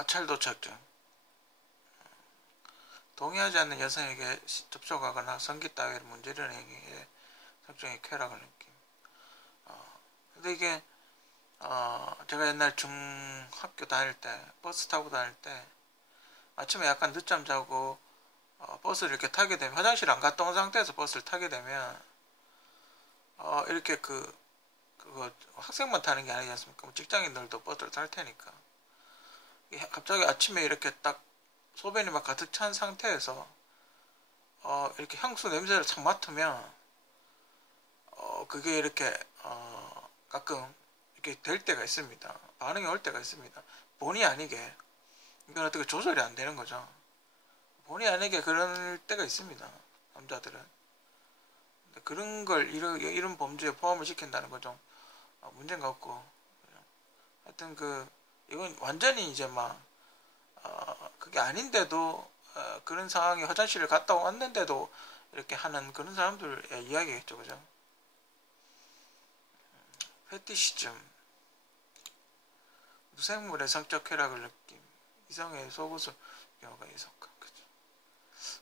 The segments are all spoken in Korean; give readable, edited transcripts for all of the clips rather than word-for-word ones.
마찰 도착증. 동의하지 않는 여성에게 접촉하거나 성기 따위를 문지르는 행위에 성적인 쾌락을 느낌. 근데 이게 제가 옛날 중학교 다닐 때 버스 타고 다닐 때 아침에 약간 늦잠 자고 버스를 이렇게 타게 되면 화장실 안 갔다 온 상태에서 버스를 타게 되면 이렇게 그거 학생만 타는 게 아니지 않습니까? 뭐 직장인들도 버스를 탈 테니까 갑자기 아침에 이렇게 딱 소변이 막 가득 찬 상태에서 이렇게 향수 냄새를 참 맡으면 그게 이렇게 가끔 이렇게 될 때가 있습니다. 반응이 올 때가 있습니다. 본의 아니게 이건 어떻게 조절이 안 되는 거죠. 본의 아니게 그럴 때가 있습니다. 남자들은. 근데 그런 걸 이런 범죄에 포함을 시킨다는 건 좀 문제가 없고, 하여튼 이건 완전히 이제 막 그게 아닌데도 그런 상황에 화장실을 갔다 왔는데도 이렇게 하는 그런 사람들의 이야기겠죠, 그죠? 페티시즘, 무생물의 성적 쾌락을 느낌, 이성의 속옷을 경우가 있었까, 그죠?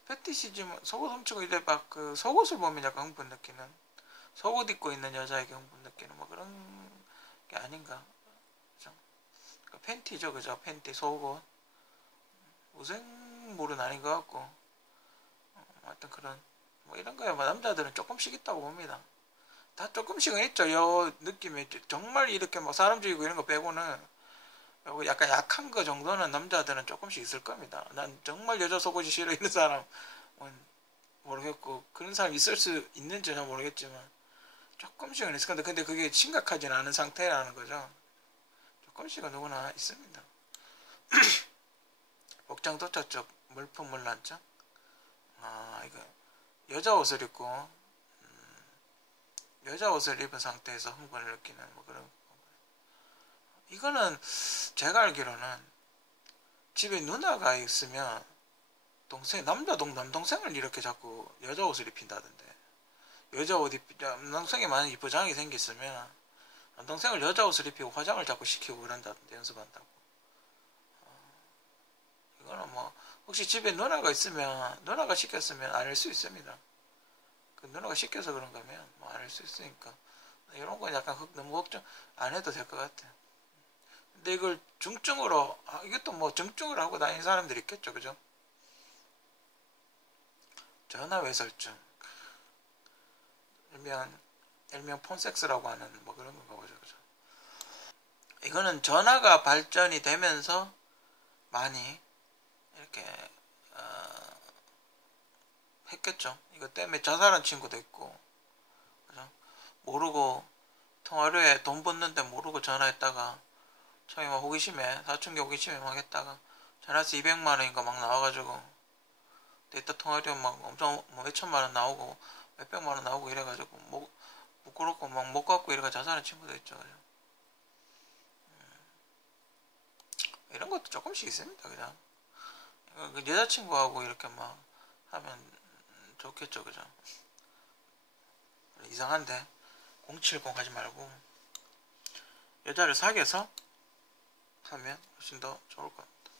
페티시즘은 속옷 훔치고 이래 막 속옷을 보면 약간 흥분 느끼는, 속옷 입고 있는 여자에게 흥분 느끼는 뭐 그런 게 아닌가, 그죠? 그러니까 팬티죠, 그죠? 팬티, 속옷. 무생물은 아닌 것 같고, 하여튼 그런 뭐 이런 거야. 뭐 남자들은 조금씩 있다고 봅니다. 다 조금씩은 있죠. 요 느낌이 정말 이렇게 뭐 사람 죽이고 이런 거 빼고는 약간 약한 거 정도는 남자들은 조금씩 있을 겁니다. 난 정말 여자 속옷이 싫어 이런 사람은 모르겠고, 그런 사람 있을 수 있는지는 모르겠지만 조금씩은 있을 건데, 근데 그게 심각하진 않은 상태라는 거죠. 조금씩은 누구나 있습니다. 복장 도착적 물품물란증. 이거 여자 옷을 입고 여자 옷을 입은 상태에서 흥분을 느끼는 뭐 그런. 이거는 제가 알기로는 집에 누나가 있으면 남동생을 이렇게 자꾸 여자 옷을 입힌다던데. 여자 옷 남동생이 만약 부장이 생겼으면 남동생을 여자 옷을 입히고 화장을 자꾸 시키고 그런다던데, 연습한다고. 이거는 뭐 혹시 집에 누나가 있으면 누나가 시켰으면 알 수 있습니다. 그 누나가 시켜서 그런 거면 뭐 알 수 있으니까 이런 건 약간 너무 걱정 안 해도 될 것 같아요. 근데 이걸 중증으로 이것도 뭐 중증으로 하고 다니는 사람들이 있겠죠, 그죠? 전화외설증, 일명 폰섹스라고 하는 뭐 그런 건가 보죠, 그죠? 이거는 전화가 발전이 되면서 많이 이렇게 했겠죠. 이거 때문에 자살한 친구도 있고, 그죠? 모르고 통화료에 돈 붓는데 모르고 전화했다가 처음에 막 호기심에 사춘기 호기심에 막 했다가 전화해서 200만 원인가 막 나와가지고 데이터 통화료 막 엄청 뭐 몇천만 원 나오고 몇백만 원 나오고 이래가지고 뭐 부끄럽고 막 못 갖고 이래가 자살한 친구도 있죠, 그죠? 이런 것도 조금씩 있습니다, 그냥. 여자친구하고 이렇게 막 하면 좋겠죠, 그죠? 이상한데 070 하지 말고 여자를 사귀어서 하면 훨씬 더 좋을 겁니다.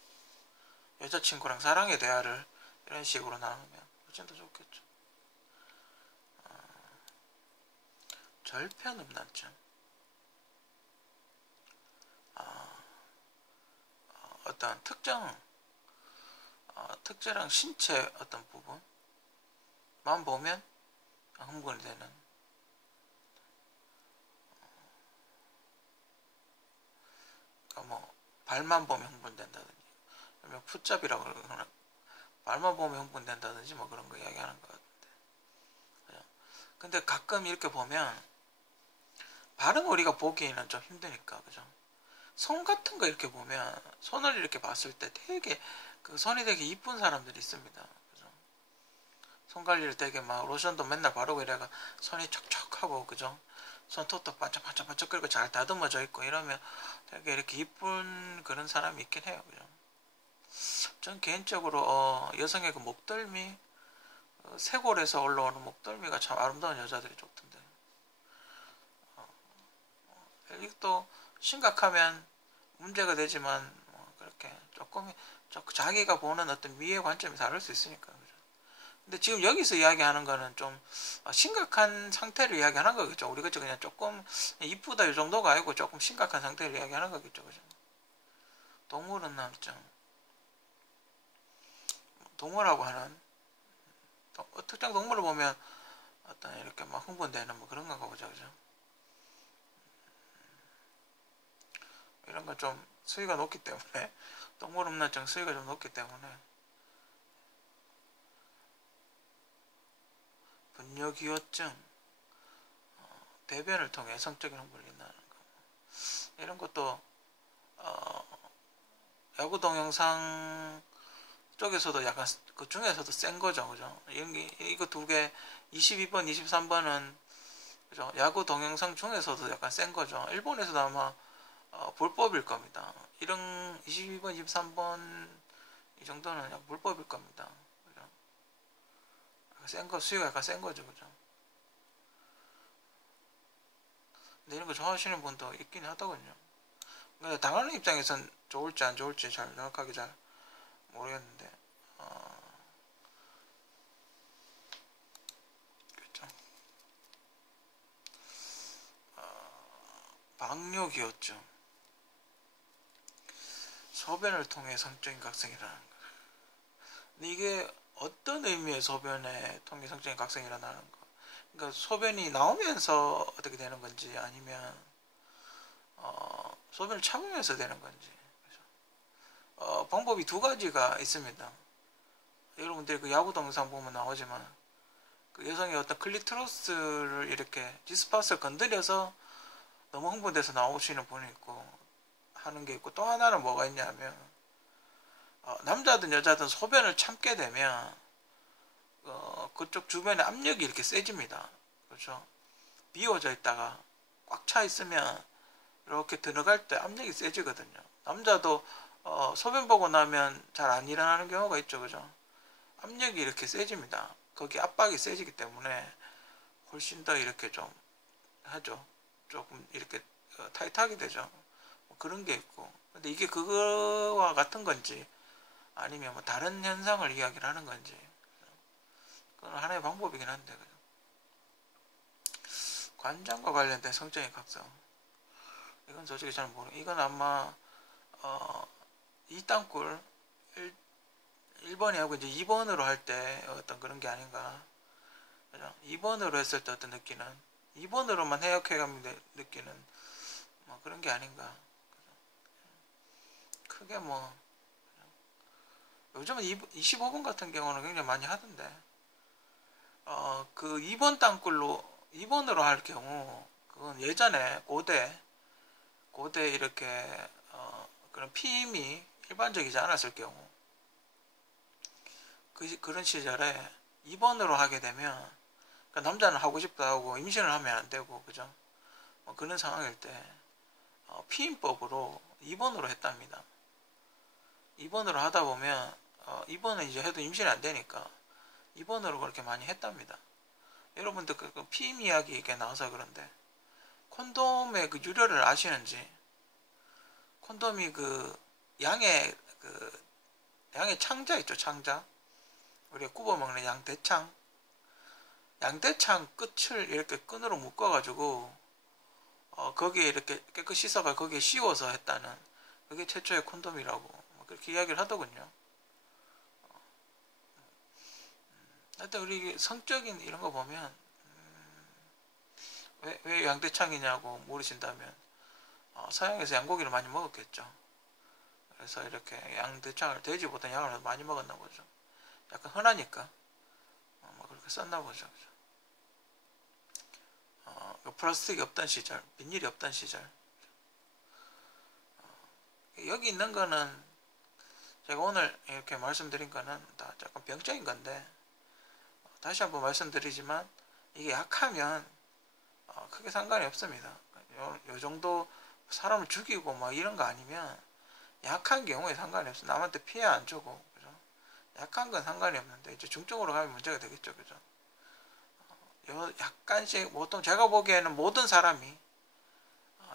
여자친구랑 사랑의 대화를 이런 식으로 나누면 훨씬 더 좋겠죠. 절편음란증. 어떤 특정한 신체 어떤 부분만 보면 흥분이 되는, 그러니까 뭐 발만 보면 흥분된다든지, 아니면 풋잡이라고 그러거나 발만 보면 흥분된다든지 뭐 그런 거 이야기하는 것 같은데, 그죠? 근데 가끔 이렇게 보면 발은 우리가 보기에는 좀 힘드니까, 그죠? 손 같은 거 이렇게 보면 손을 이렇게 봤을 때 되게 손이 되게 이쁜 사람들이 있습니다. 그죠? 손 관리를 되게 막 로션도 맨날 바르고 이래가 손이 촉촉하고, 그죠? 손톱도 반짝반짝반짝 그리고 잘 다듬어져 있고 이러면 되게 이렇게 이쁜 그런 사람이 있긴 해요, 그죠? 전 개인적으로 여성의 그 목덜미, 쇄골에서 올라오는 목덜미가 참 아름다운 여자들이 좋던데. 이것도 심각하면 문제가 되지만 뭐 이렇게 조금 자기가 보는 어떤 미의 관점이 다를 수 있으니까. 그죠? 근데 지금 여기서 이야기하는 거는 좀 심각한 상태를 이야기하는 거겠죠. 우리가 그냥 조금 이쁘다 이 정도가 아니고 조금 심각한 상태를 이야기하는 거겠죠. 그죠? 동물은 남증. 동물하고 하는 특정 동물을 보면 어떤 이렇게 막 흥분되는 뭐 그런 건가 보죠. 그죠? 이런 건 좀 수위가 높기 때문에 동물음란증 수위가 좀 높기 때문에 분뇨기호증 대변을 통해 성적인 흥분을 일어나는 거 이런 것도 야구 동영상 쪽에서도 약간 그 중에서도 센 거죠. 그죠? 이거 두 개 22번 23번은 그죠? 야구 동영상 중에서도 약간 센 거죠. 일본에서도 아마 불법일 겁니다. 이런 22번 23번 이 정도는 약간 불법일 겁니다. 그죠? 센 거, 수위가 약간 센 거죠. 그죠? 근데 이런 거 좋아하시는 분도 있긴 하더군요. 근데 당하는 입장에선 좋을지 안 좋을지 잘 정확하게 잘 모르겠는데, 그렇죠. 방뇨기호증, 소변을 통해 성적인 각성이라는 거. 근데 이게 어떤 의미의 소변에 통해 성적인 각성이 일어나는 거? 그러니까 소변이 나오면서 어떻게 되는 건지 아니면 소변을 참으면서 되는 건지. 방법이 두 가지가 있습니다. 여러분들이 그 야구 동영상 보면 나오지만 그 여성의 어떤 클리토리스를 이렇게 디스파스를 건드려서 너무 흥분돼서 나오시는 분이 있고 하는 게 있고 또 하나는 뭐가 있냐면 남자든 여자든 소변을 참게 되면 그쪽 주변에 압력이 이렇게 세집니다. 그렇죠? 비워져 있다가 꽉 차 있으면 이렇게 들어갈 때 압력이 세지거든요. 남자도 소변 보고 나면 잘 안 일어나는 경우가 있죠. 그죠? 압력이 이렇게 세집니다. 거기 압박이 세지기 때문에 훨씬 더 이렇게 좀 하죠. 조금 이렇게 타이트하게 되죠. 뭐 그런 게 있고. 근데 이게 그거와 같은 건지 아니면 뭐 다른 현상을 이야기를 하는 건지 그건 하나의 방법이긴 한데 그죠? 관장과 관련된 성적인 각성 이건 솔직히 잘 이건 아마 이 땅굴 1번이 하고 이제 2번으로 할 때 어떤 그런 게 아닌가. 그죠? 2번으로 했을 때 어떤 느끼는 2번으로만 해역해가면 느끼는 뭐 그런 게 아닌가. 크게 뭐 요즘은 25번 같은 경우는 굉장히 많이 하던데 그 2번 땅굴로 2번으로 할 경우 그건 예전에 고대 이렇게 그런 피임이 일반적이지 않았을 경우 그런 시절에 2번으로 하게 되면 그러니까 남자는 하고 싶다 하고 임신을 하면 안 되고 그죠? 그런 상황일 때 피임법으로 2번으로 했답니다. 2번으로 하다 보면 2번은 이제 해도 임신이 안 되니까 2번으로 그렇게 많이 했답니다. 여러분들 그 피임 이야기 이게 나와서 그런데 콘돔의 그 유래를 아시는지 콘돔이 그 양의 창자 있죠, 창자. 우리가 굽어 먹는 양대창 끝을 이렇게 끈으로 묶어가지고 거기에 이렇게 깨끗이 씻어가 거기에 씌워서 했다는 그게 최초의 콘돔이라고 뭐 그렇게 이야기를 하더군요. 하여튼 우리 성적인 이런 거 보면 왜 양대창이냐고 물으신다면 서양에서 양고기를 많이 먹었겠죠. 그래서 이렇게 양대창을 돼지보다 양을 많이 먹었나 보죠. 약간 흔하니까 뭐 그렇게 썼나 보죠. 플라스틱이 없던 시절, 비닐이 없던 시절. 여기 있는 거는 제가 오늘 이렇게 말씀드린 거는 다 약간 병적인 건데 다시 한번 말씀드리지만 이게 약하면 크게 상관이 없습니다. 요 정도 사람을 죽이고 막 이런 거 아니면 약한 경우에 상관이 없어. 남한테 피해 안 주고 그죠? 약한 건 상관이 없는데 이제 중증으로 가면 문제가 되겠죠. 그죠? 약간씩 보통 제가 보기에는 모든 사람이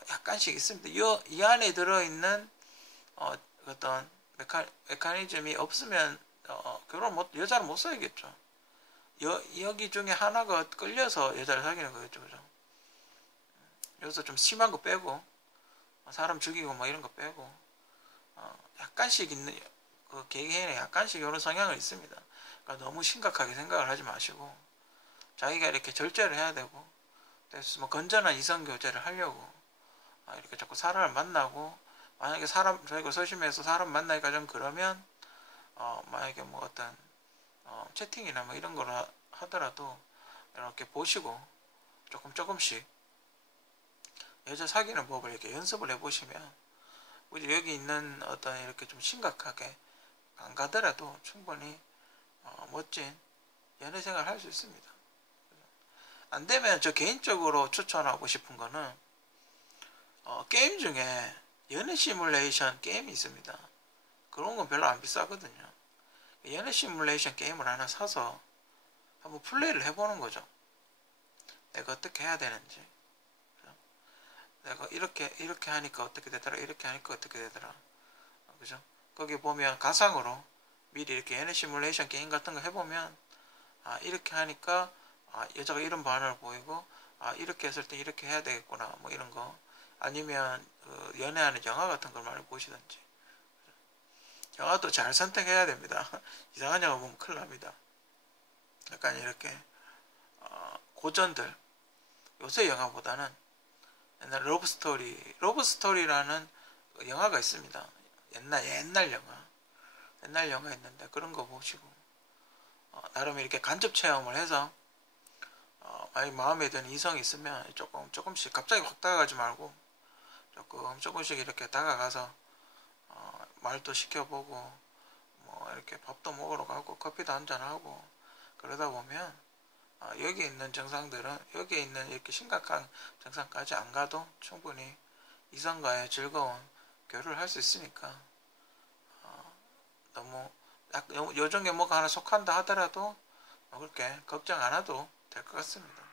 약간씩 있습니다. 이 안에 들어있는 어떤 메커니즘이 없으면 결혼 못 여자를 못 사귀겠죠. 여기 중에 하나가 끌려서 여자를 사귀는 거겠죠, 그죠? 여기서 좀 심한 거 빼고 사람 죽이고 뭐 이런 거 빼고 약간씩 있는 그 개개인의 약간씩 이런 성향은 있습니다. 그러니까 너무 심각하게 생각을 하지 마시고 자기가 이렇게 절제를 해야 되고 그래서 뭐 건전한 이성 교제를 하려고 이렇게 자꾸 사람을 만나고 만약에 저희가 소심해서 사람 만나기가 좀 그러면 만약에 뭐 어떤 채팅이나 뭐 이런 걸 하더라도 이렇게 보시고 조금씩 여자 사귀는 법을 이렇게 연습을 해보시면 여기 있는 어떤 이렇게 좀 심각하게 안 가더라도 충분히 멋진 연애생활 할 수 있습니다. 안 되면 저 개인적으로 추천하고 싶은 거는 게임 중에 연애 시뮬레이션 게임이 있습니다. 그런 건 별로 안 비싸거든요. 연애 시뮬레이션 게임을 하나 사서 한번 플레이를 해보는 거죠. 내가 어떻게 해야 되는지, 내가 이렇게 하니까 어떻게 되더라, 이렇게 하니까 어떻게 되더라, 그죠? 거기 보면 가상으로 미리 이렇게 연애 시뮬레이션 게임 같은 거 해보면 이렇게 하니까 여자가 이런 반응을 보이고 이렇게 했을 때 이렇게 해야 되겠구나 뭐 이런 거, 아니면 연애하는 영화 같은 걸 많이 보시든지. 영화도 잘 선택해야 됩니다. 이상한 영화 보면 큰일 납니다. 약간 이렇게 고전들, 요새 영화보다는 옛날 러브스토리라는 영화가 있습니다. 옛날 영화 있는데 그런 거 보시고 나름 이렇게 간접 체험을 해서 만약 마음에 드는 이성이 있으면 조금씩 갑자기 확 다가가지 말고 조금씩 이렇게 다가가서 말도 시켜보고 뭐 이렇게 밥도 먹으러 가고 커피도 한잔하고 그러다 보면 여기 있는 증상들은 여기에 있는 이렇게 심각한 증상까지 안 가도 충분히 이성과의 즐거운 교류를 할 수 있으니까 너무 요정에 뭐가 하나 속한다 하더라도 그렇게 걱정 안 해도 될 것 같습니다.